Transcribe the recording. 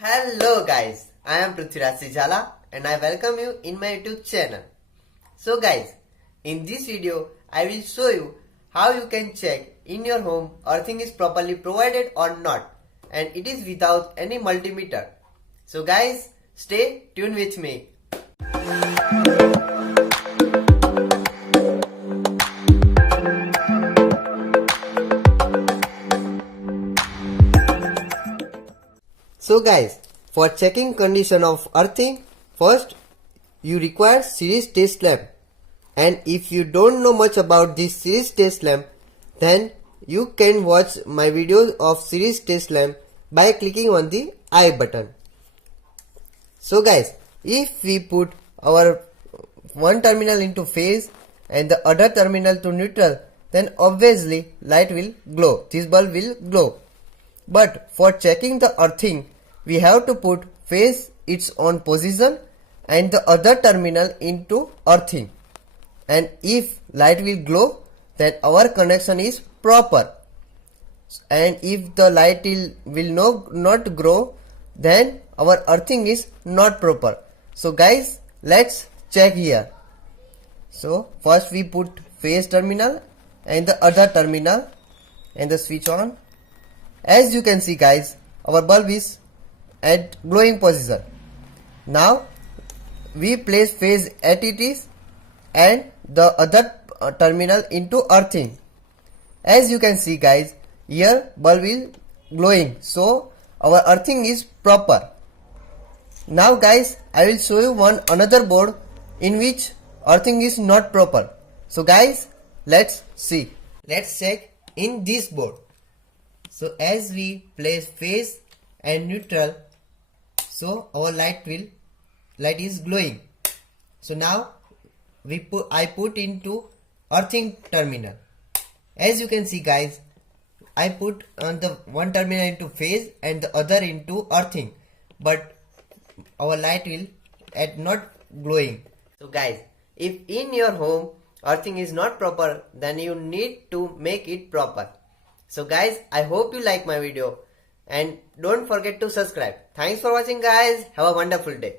Hello guys, I am Prithviraj Sijhala and I welcome you in my YouTube channel. So guys, in this video I will show you how you can check in your home earthing is properly provided or not, and it is without any multimeter. So guys, stay tuned with me. So guys, for checking condition of earthing, first you require series test lamp, and if you don't know much about this series test lamp, then you can watch my video of series test lamp by clicking on the I button. So guys, if we put our one terminal into phase and the other terminal to neutral, then obviously light will glow, this bulb will glow. But for checking the earthing, we have to put phase its own position and the other terminal into earthing, and if light will glow, then our connection is proper, and if the light will not grow, then our earthing is not proper. So guys, let's check here. So first we put phase terminal and the other terminal and the switch on. As you can see guys, our bulb is at glowing position. Now we place phase at it is and the other terminal into earthing. As you can see guys, here bulb is glowing, so our earthing is proper. Now guys, I will show you another board in which earthing is not proper. So guys, let's see. Let's check in this board. So as we place phase and neutral, so our light is glowing. So now I put into earthing terminal. As you can see guys, I put on the one terminal into phase and the other into earthing, but our light will not glowing. So guys, if in your home earthing is not proper, then you need to make it proper. So guys, I hope you like my video and don't forget to subscribe. Thanks for watching guys. Have a wonderful day.